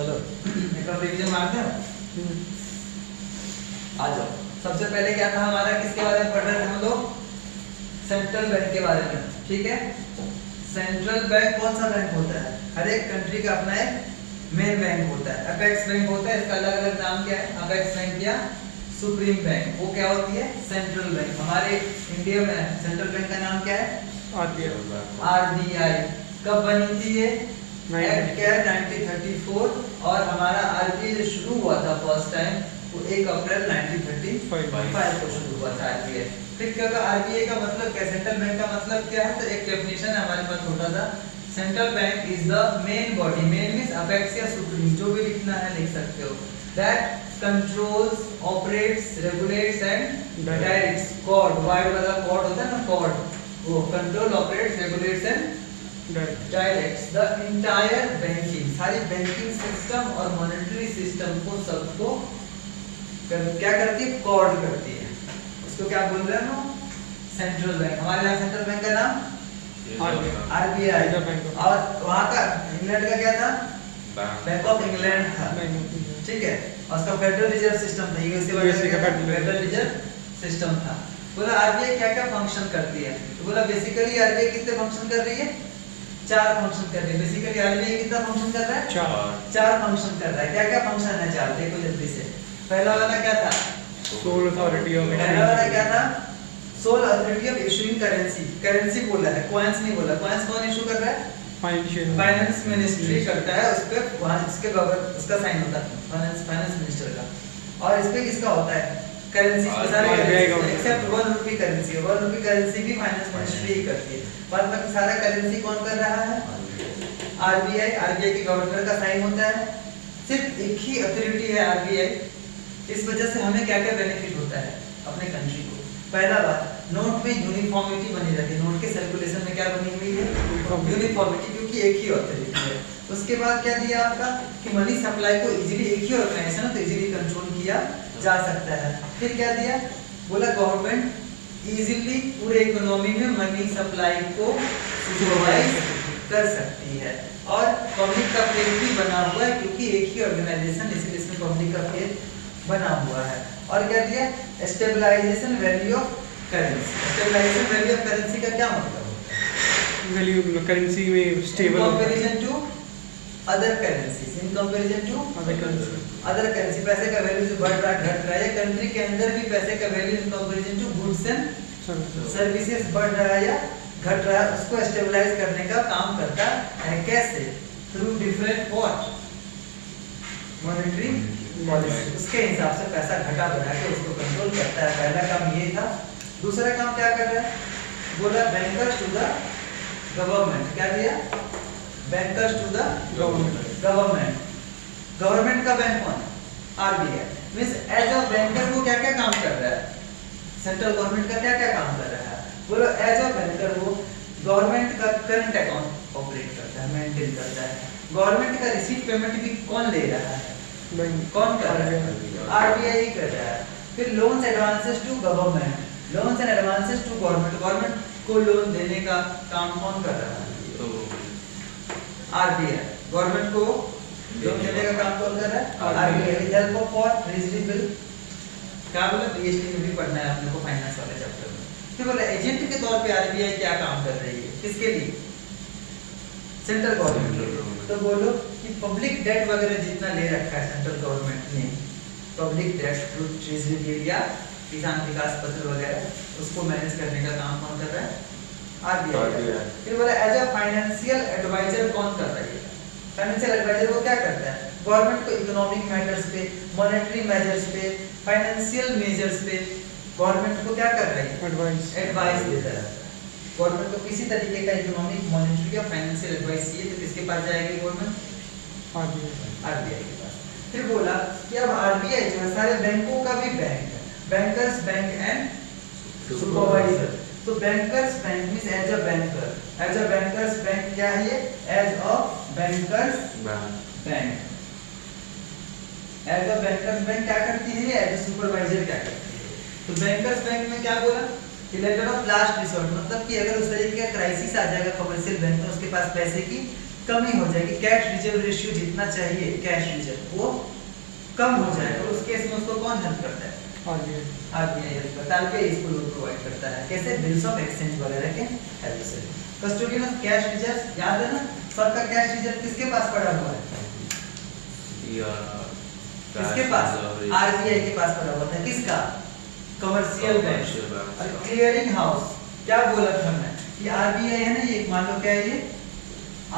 चलो एक और रिवीजन मारते हैं। आ जाओ। सबसे पहले क्या था हमारा, किसके बारे में पढ़ रहे थे हम लोग? सेंट्रल बैंक के बारे में। ठीक है, सेंट्रल बैंक कौन सा बैंक होता है? हर एक कंट्री का अपना एक मेन बैंक होता है। अपेक्स बैंक होता है, इसका अलग अलग नाम क्या है? अपेक्स बैंक या सुप्रीम बैंक। वो क्या होती है? Central bank. हमारे इंडिया में सेंट्रल बैंक का नाम क्या है? आरबीआई। कब बनी थी ये? एक्ट क्या है? 1934। और हमारा आरबीआई जो शुरू हुआ था फर्स्ट टाइम, वो 1 अप्रैल 1935 को शुरू हुआ था आरबीआई। फिर क्या होगा? आरबीआई का मतलब क्या? सेंट्रल बैंक का मतलब क्या है? तो एक डेफिनेशन है हमारे पास छोटा सा। Central bank is the main body, main means apex या सुप्रीम, जो भी लिखना है लिख सकते हो, that controls, operates, regulates and directs. Cord, wide वाला कॉर्ड होता है ना, कॉर्ड, वो control, operates, regulates and directs the entire banking, सारी बैंकिंग सिस्टम और मॉनेटरी सिस्टम को सबको क्या करती है? कॉर्ड करती है। उसको क्या बोल रहे हैं हम? Central bank. हमारे यहाँ सेंट्रल बैंक का नाम आरबीआई। और वहाँ का इंग्लैंड का क्या था? बैंक ऑफ इंग्लैंड था। ठीक है, और उसका फेडरल रिजर्व सिस्टम था, यूएसए का फेडरल रिजर्व सिस्टम था। बोला आरबीआई क्या क्या फंक्शन करती है? तो बोला बेसिकली आरबीआई कितने फंक्शन कर रही है? 4 फंक्शन कर रही है। बेसिकली आरबीआई कितना फंक्शन कर रहा है? 4 फंक्शन कर रहा है। क्या क्या फंक्शन है 4? देखो जल्दी से। पहला वाला क्या था? सोल अथॉरिटी ऑफ, पहला वाला क्या था? Soul authority of issuing currency. Currency बोला है, कॉइंस नहीं बोला। कॉइंस कौन इशू कर रहा है? फाइनेंस मिनिस्ट्री करता है। उस पे वहां इसके उसका साइन होता है, फाइनेंस मिनिस्टर का। और इस पे किसका होता है? करेंसी पे सारे except 1 rupee currency. 1 rupee currency भी फाइनेंस मिनिस्ट्री ही करती है। बाद बाकी सारा करेंसी कौन कर रहा है? आरबीआई। आरबीआई के गवर्नर का साइन होता है। सिर्फ एक ही अथॉरिटी है आरबीआई। इस वजह से हमें क्या क्या बेनिफिट होता है अपने कंट्री को? पहला बात, नोट में यूनिफॉर्मिटी बनी रहती है। नोट के सर्कुलेशन में क्या बनी हुई है? यूनिफॉर्मिटी, क्योंकि एक ही अथॉरिटी है। उसके बाद क्या दिया आपका कि मनी सप्लाई को इजीली, एक ही ऑर्गेनाइजेशन है तो इजीली कंट्रोल किया जा सकता है। फिर क्या दिया? बोला गवर्नमेंट इजीली पूरे इकोनॉमी में मनी सप्लाई को सुपरवाइज कर सकती है। और पब्लिक का फेथ भी बना हुआ है, क्योंकि एक ही ऑर्गेनाइजेशन, इसलिए इसमें पब्लिक का फेथ बना हुआ है। और क्या दिया? Stabilization value of currency. Stabilization value of currency का क्या मतलब होता है? वैल्यू करेंसी में stable, comparison to other currencies, in comparison to other currency. पैसे का वैल्यू जो बढ़ रहा है, घट रहा है, कंट्री के अंदर भी पैसे का value in comparison to goods and services बढ़ रहा है या घट रहा है, उसको स्टेबलाइज करने का काम करता है। कैसे? Through different what? Monetary policy. उसके हिसाब से पैसा घटा बढ़ा के उसको कंट्रोल करता है। पहला काम ये था। दूसरा काम क्या कर रहा है? बोला बैंकर्स टू द गवर्नमेंट। क्या दिया? Bankers to the government. Government का बैंक कौन है? RBI. Means as a banker वो क्या क्या काम कर रहा है? सेंट्रल गवर्नमेंट का क्या क्या काम कर रहा है? बोलो एज अ बैंकर वो गवर्नमेंट का करंट अकाउंट ऑपरेट करता है, मेंटेन करता है। गवर्नमेंट का रिसीट पेमेंट भी कौन ले रहा है? कौन कर रहा है? आरबीआई कर रहा है। फिर loans advances to government, loans and advances to government. Government को लोन देने का काम कौन कर रहा है? आरबीआई। गवर्नमेंट को लोन देने का काम कौन कर रहा है? RBI. Help of for treasury bill. क्या बोला? बीएसटी में भी पढ़ना है आपने को, फाइनेंस वाले चैप्टर में। फिर बोला एजेंट के तौर पे आरबीआई क्या काम कर रही है? किसके लिए? Central government. तो बोलो कि पब्लिक डेट वगैरह जितना ले रखा है सेंट्रल गवर्नमेंट ने, public debt through treasury bill या किसान विकास पत्र वगैरह, उसको मैनेज करने का काम कौन कर रहा है? आरबीआई। फिर बोला एज अ फाइनेंशियल एडवाइजर कौन कर रही है? फाइनेंशियल एडवाइजर वो क्या करता है? गवर्नमेंट को इकोनॉमिक मैटर्स पे, मॉनेटरी मेजर्स पे, फाइनेंशियल मेजर्स पे गवर्नमेंट को क्या कर रही है? एडवाइस देता है। गवर्नमेंट को किसी तरीके का इकोनॉमिक, मॉनेटरी या फाइनेंशियल एडवाइस चाहिए तो किसके पास जाएगी गवर्नमेंट? आरबीआई के पास। फिर बोला कि अब आरबीआई जो है सारे बैंकों का भी बैंक है, बैंकर्स बैंक एंड सुपरवाइजर। तो bankers bank means as a banker, as a bankers bank क्या है ये? As a bankers bank. As a bankers bank क्या करती है? एज अ सुपरवाइजर क्या करती है? तो बैंकर्स बैंक में क्या बोला? लेटर ऑफ लास्ट रिसोर्ट, मतलब कि अगर उस तरीके का क्राइसिस आ जाएगा कमर्शियल बैंक में, उसके पास पैसे की कमी हो जाएगी, कैश रिजर्व रेशियो जितना चाहिए कैश रिजर्व वो कम हो जाएगा, उस केस में उसको कौन हेल्प करता है? आरबीआई हेल्प करता है, आरबीआई इसको लोन प्रोवाइड करता है, कैसे? बिल्स ऑफ एक्सचेंज वगैरह के हेल्प से। कस्टोडियन ऑफ कैश रिजर्व, याद है ना सबका कैश रिजर्व किसके पास पड़ा हुआ है? किसके पास? आरबीआई के पास पड़ा हुआ था, किसका? Commercial bank. क्लियरिंग हाउस, क्या बोला था हमने? ये आरबीआई है ना, ये मान लो क्या है ये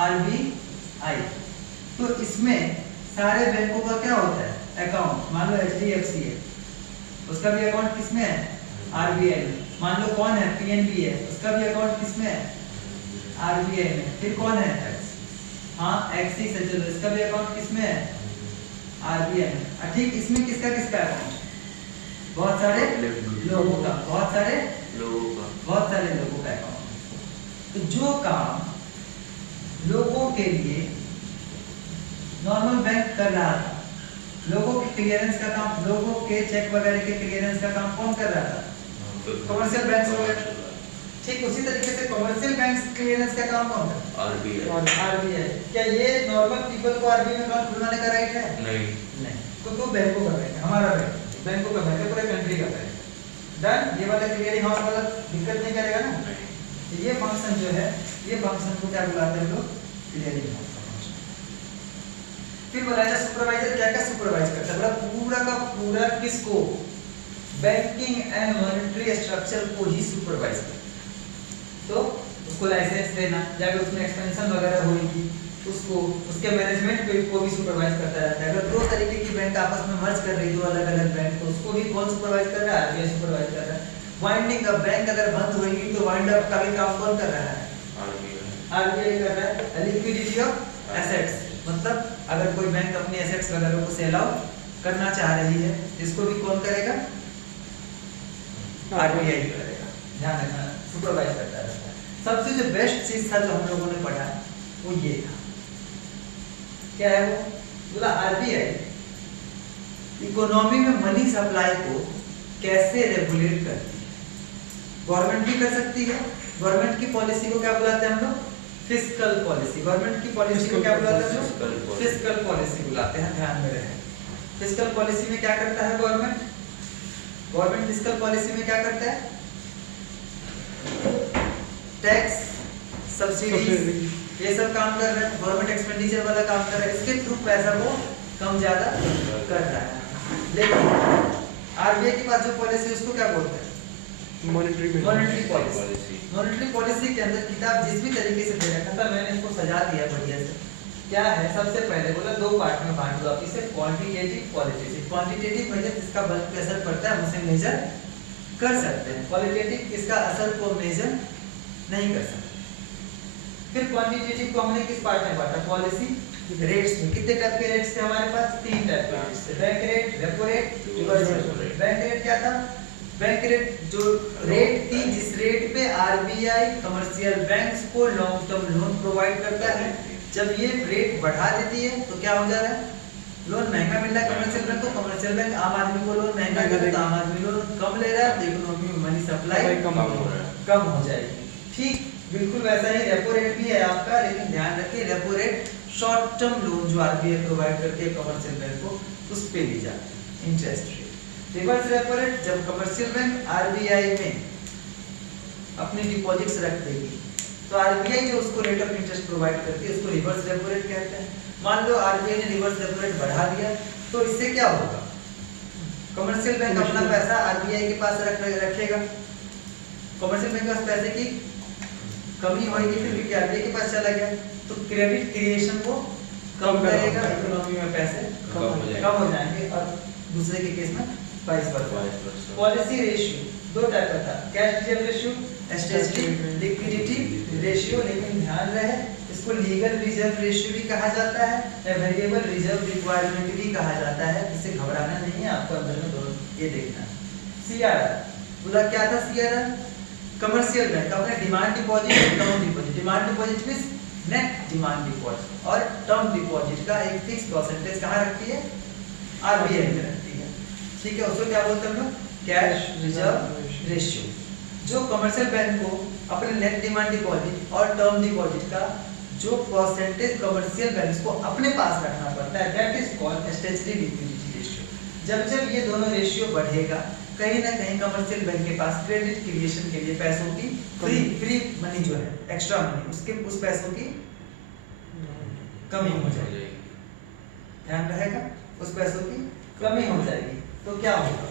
आरबीआई, तो इसमें सारे बैंकों का क्या होता है? अकाउंट। मान लो एचडीएफसी है, उसका भी अकाउंट किसमें है? आरबीआई में। मान लो कौन है? पीएनबी है, उसका भी अकाउंट किसमें है? आरबीआई में। फिर कौन है? हाँ एक्सिस है, चलो इसका भी अकाउंट किसमें है? आरबीआई में। ठीक, इसमें किसका किसका अकाउंट? बहुत सारे लोगों का, बहुत सारे लोगों का अकाउंट। तो जो काम लोगों के लिए नॉर्मल बैंक कर रहा था, लोगों के क्लियरेंस का काम, लोगों के चेक वगैरह के क्लियरेंस का काम कौन कर रहा था? कमर्शियल बैंक वगैरह। ठीक उसी तरीके से कमर्शियल बैंक क्लियरेंस का काम कौन है? आरबीआई। क्या ये नॉर्मल पीपल को आरबीआई में अकाउंट खुलवाने का राइट है? नहीं। तो बैंकों का राइट है, हमारा बैंक बैंकों का बैंक है, पूरे कंट्री का बैंक। डन। ये वाला क्लियरिंग हाउस वाला दिक्कत नहीं करेगा ना? तो ये फंक्शन जो है, ये फंक्शन को क्या बुलाते हैं लोग? क्लियरिंग हाउस का फंक्शन। फिर बोला सुपरवाइजर क्या क्या सुपरवाइज करता है? पूरा का पूरा किसको? बैंकिंग एंड मॉनेटरी स्ट्रक्चर को ही सुपरवाइज करता है। तो उसको लाइसेंस देना, जब उसमें एक्सपेंशन वगैरह होगी उसको, उसके मैनेजमेंट को भी सुपरवाइज करता रहता है। अगर दो तरीके की बैंक आपस में मर्ज कर रही है, दो अलग अलग बैंक, तो उसको भी कौन सुपरवाइज कर रहा है? आरबीआई सुपरवाइज कर रहा है। वाइंडिंग अप, बैंक अगर बंद होगी तो वाइंड अप का भी काम कौन कर रहा है? आरबीआई कर रहा है। लिक्विडिटी ऑफ एसेट्स, मतलब अगर कोई बैंक अपनी एसेट्स वगैरह को सेल आउट करना चाह रही है, इसको भी कौन करेगा? आरबीआई करेगा। ध्यान रखना, सुपरवाइज करता रहता है। सबसे जो बेस्ट चीज था जो हम लोगों ने पढ़ा वो ये था, क्या है वो? बोला आरबीआई इकोनॉमी में मनी सप्लाई को कैसे रेगुलेट करती है। गवर्नमेंट भी कर सकती है। गवर्नमेंट की पॉलिसी को क्या बुलाते हैं हम लोग? Fiscal policy. गवर्नमेंट की पॉलिसी को क्या बुलाते हैं हम लोग? फिस्कल पॉलिसी बुलाते हैं, ध्यान में रहे। फिस्कल पॉलिसी में क्या करता है गवर्नमेंट? गवर्नमेंट फिस्कल पॉलिसी में क्या करता है? टैक्स, सब्सिडी, ये सब काम कर रहा है। गवर्नमेंट एक्सपेंडिचर वाला काम कर रहा है, इसके थ्रू पैसा को कम ज्यादा कर रहा है। लेकिन आरबीआई के पास जो पॉलिसी उसको क्या बोलते हैं? Monetary policy. मॉनेटरी पॉलिसी के अंदर किताब जिस भी तरीके से दे रखा था, मैंने इसको सजा दिया बढ़िया से। क्या है? सबसे पहले बोला दो पार्ट में बांट दो, इसे क्वांटिटेटिव, क्वालिटेटिव। क्वांटिटेटिव मेजर जिसका बल्क पे असर पड़ता है हम उसे मेजर कर सकते हैं, क्वालिटेटिव इसका असर को मेजर नहीं कर सकते। फिर क्वांटिटेटिव को हमने किस पार्ट में बांटा? पॉलिसी रेट्स में। कितने टाइप के रेट्स थे हमारे पास? 3 टाइप के रेट्स थे, bank rate, repo rate, reverse repo rate. Bank rate क्या था? बैंक रेट जो रेट थी जिस रेट पे आरबीआई कमर्शियल बैंक्स को लॉन्ग टर्म लोन प्रोवाइड करता है, जब ये रेट बढ़ा देती है तो क्या हो जा रहा है? लोन महंगा मिल रहा है कमर्शियल बैंक को, कमर्शियल बैंक आम आदमी को लोन महंगा दे रहा है, तो आम आदमी लोन कम ले रहा है, तो इकोनॉमी में मनी सप्लाई कम हो जाएगी। ठीक बिल्कुल वैसा ही रेपो रेट भी है आपका, लेकिन ध्यान रखिए repo rate short term loan जो आरबीआई प्रोवाइड करती है कमर्शियल बैंक को, उस पे ली जाती है interest rate. Reverse repo rate जब कमर्शियल बैंक आरबीआई में अपनी डिपॉजिट्स रख देगी तो आरबीआई जो उसको रेट ऑफ इंटरेस्ट प्रोवाइड करती है उसको रिवर्स रेपो रेट कहते हैं। मान लो आरबीआई ने रिवर्स रेपो रेट बढ़ा दिया तो इससे क्या होगा? कमर्शियल बैंक अपना पैसा आरबीआई के पास रखेगा, कमर्शियल बैंक के पास पैसे की कमी होगी, फिर क्योंकि आरबीआई के पास चला गया तो क्रेडिट क्रिएशन को कम करेगा, इकोनॉमी में पैसे कम हो जाएंगे, और दूसरे के केस में वाइस वर्सा। पॉलिसी रेशियो दो टाइप का था, cash reserve ratio, statistic liquidity ratio, लेकिन ध्यान रहे इसको लीगल रिजर्व रेशियो भी कहा जाता है या वेरिएबल रिजर्व रिक्वायरमेंट भी कहा जाता है, इससे घबराना नहीं है, आपको अंदर में दोनों ये देखना है। सीआरआर बोला क्या था? सीआरआर कमर्शियल बैंक अपने demand deposit, term deposit, demand deposit means net demand deposit, और टर्म डिपॉजिट का एक फिक्स परसेंटेज कहाँ रखती है? आरबीआई में रखती है। ठीक है, उसको क्या बोलते हैं हम लोग? Cash reserve ratio. जो कमर्शियल बैंक को अपने नेट डिमांड डिपॉजिट और टर्म डिपॉजिट का जो परसेंटेज कमर्शियल बैंक्स को अपने पास रखना पड़ता है, that is called statutory liquidity ratio. जब जब ये दोनों रेशियो बढ़ेगा, कहीं ना कहीं कमर्शियल बैंक के पास क्रेडिट क्रिएशन के लिए पैसों की फ्री मनी जो है, एक्स्ट्रा मनी, उसके उस पैसों की कमी हो जाएगी। ध्यान रहेगा, उस पैसों की कमी हो जाएगी। तो क्या होगा,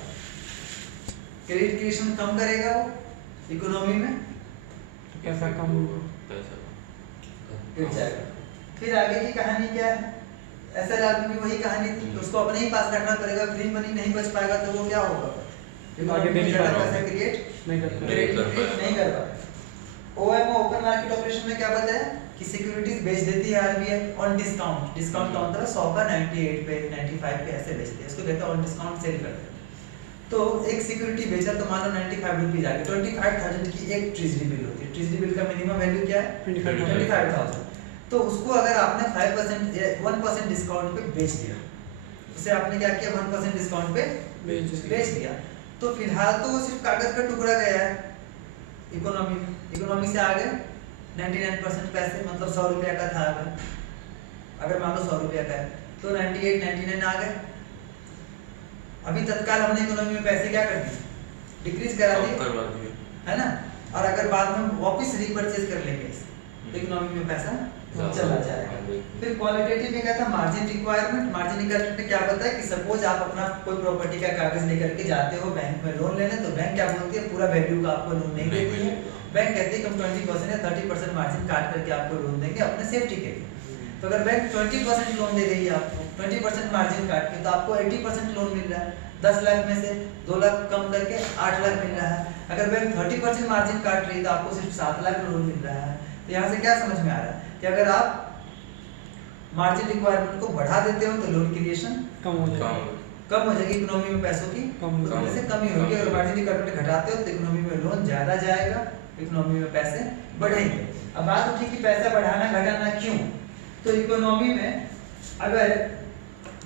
क्रेडिट क्रिएशन कम करेगा वो इकोनॉमी में, तो कैसा कम होगा, गिर जाएगा। फिर आगे की कहानी क्या है, ऐसा लागू भी वही कहानी थी, उसको अपने ही पास रखना पड़ेगा, फ्री मनी नहीं बच पाएगा तो वो क्या होगा, आगे देने का पैसा क्रिएट नहीं कर पाएगा। ओएमओ ओपन मार्केट ऑपरेशन में क्या बताया कि सिक्योरिटीज बेच देती है आरबीआई ऑन डिस्काउंट, डिस्काउंट का मतलब 100 का 98 पे 95 पे ऐसे बेचते हैं, इसको कहते हैं ऑन डिस्काउंट सेल करते हैं। तो एक सिक्योरिटी बेचा तो मान लो 95 रुपीज आ गए, 25,000 की एक ट्रेजरी बिल होती है, ट्रेजरी बिल का मिनिमम वैल्यू क्या है 25,000। तो उसको अगर आपने 5% 1% डिस्काउंट पे बेच दिया, उसे आपने क्या किया 1% डिस्काउंट पे बेच दिया, तो फिलहाल तो वो सिर्फ कागज का टुकड़ा गया है इकोनॉमी में, इकोनॉमी से आ गए 99% पैसे, मतलब 100 रुपया का था, अगर मान लो 100 रुपया का है तो 98 99 आ गए। अभी तत्काल हमने इकोनॉमी में पैसे क्या कर दिए, डिक्रीज करा दिए, है ना, और अगर बाद में वापस रीपरचेज कर लेंगे तो इकोनॉमी में पैसा चला जाएगा। फिर क्वालिटेटिव में क्या था, मार्जिन रिक्वायरमेंट। मार्जिन रिक्वायरमेंट में क्या बताया कि सपोज आप अपना कोई प्रॉपर्टी का कागज लेकर के जाते हो बैंक में लोन लेने, तो बैंक क्या बोलती है पूरा वैल्यू का आपको लोन नहीं देती है, बैंक कहती है कि हम 20% या 30% मार्जिन काट करके आपको लोन देंगे अपने सेफ्टी के लिए। तो अगर बैंक 20% लोन दे रही है आपको 20% मार्जिन काट के, तो आपको 80% लोन मिल रहा है, 10 लाख में से 2 लाख कम करके 8 लाख मिल रहा है। अगर बैंक 30% मार्जिन काट रही है तो आपको सिर्फ 7 लाख लोन मिल रहा है। तो यहाँ से क्या समझ में आ रहा है कि अगर आप मार्जिन रिक्वायरमेंट को बढ़ा देते हो तो लोन क्रिएशन कम हो जाएगी, इकोनॉमी में पैसों की कमी से कमी होगी। अगर मार्जिन रिक्वायरमेंट घटाते हो तो इकोनॉमी में लोन ज्यादा जाएगा, इकोनॉमी में पैसे बढ़ेंगे। अब बात उठी कि पैसा बढ़ाना घटाना क्यों, तो इकोनॉमी में अगर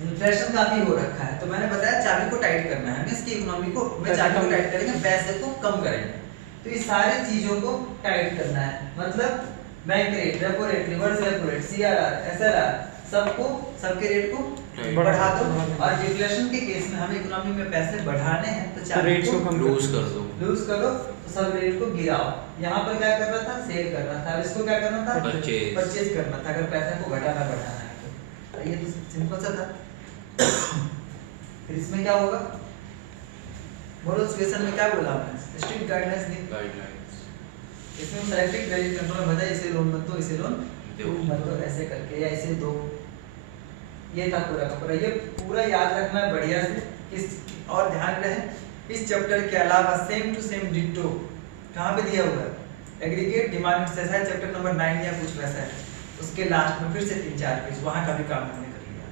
इन्फ्लेशन काफी हो रखा है तो मैंने बताया चाबी को टाइट करना है, इसकी इकोनॉमी को चाबी को टाइट करेंगे, पैसे को कम करेंगे। तो ये सारी चीजों को टाइट करना है, मतलब bank rate, repo rate, reverse repo rate, CRR, SRR, सबको सबके रेट को बढ़ा दो। और डिफ्लेशन के केस में हमें इकोनॉमी में पैसे बढ़ाने हैं तो चाबी को कम लूज कर दो, तो सब रेट को गिराओ। यहाँ पर क्या कर रहा था, सेल कर रहा था, इसको क्या करना था, परचेज करना था, अगर पैसे को घटाना बढ़ाना है तो। ये तो सिंपल सा था। फिर इसमें क्या होगा, बोलो सिचुएशन में क्या बोला हमने, स्ट्रिक्ट गाइडलाइंस दी। इसमें सेलेक्टिव क्रेडिट कंट्रोल में बताया इसे लोन मत दो, इसे लोन मत दो, ऐसे करके या इसे दो। ये था पूरा का पूरा, ये पूरा याद रखना है बढ़िया से। इस और ध्यान रहे इस चैप्टर के अलावा सेम टू सेम डिट्टो कहाँ पे दिया हुआ है, एग्रीगेट डिमांड एक्सरसाइज है चैप्टर नंबर 9 या कुछ वैसा है, उसके लास्ट में फिर से 3-4 पेज वहाँ का भी काम हमने कर लिया।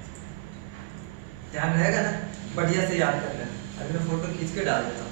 ध्यान रहेगा ना, बढ़िया से याद कर लेना। अभी मैं फोटो खींच के डाल देता हूँ।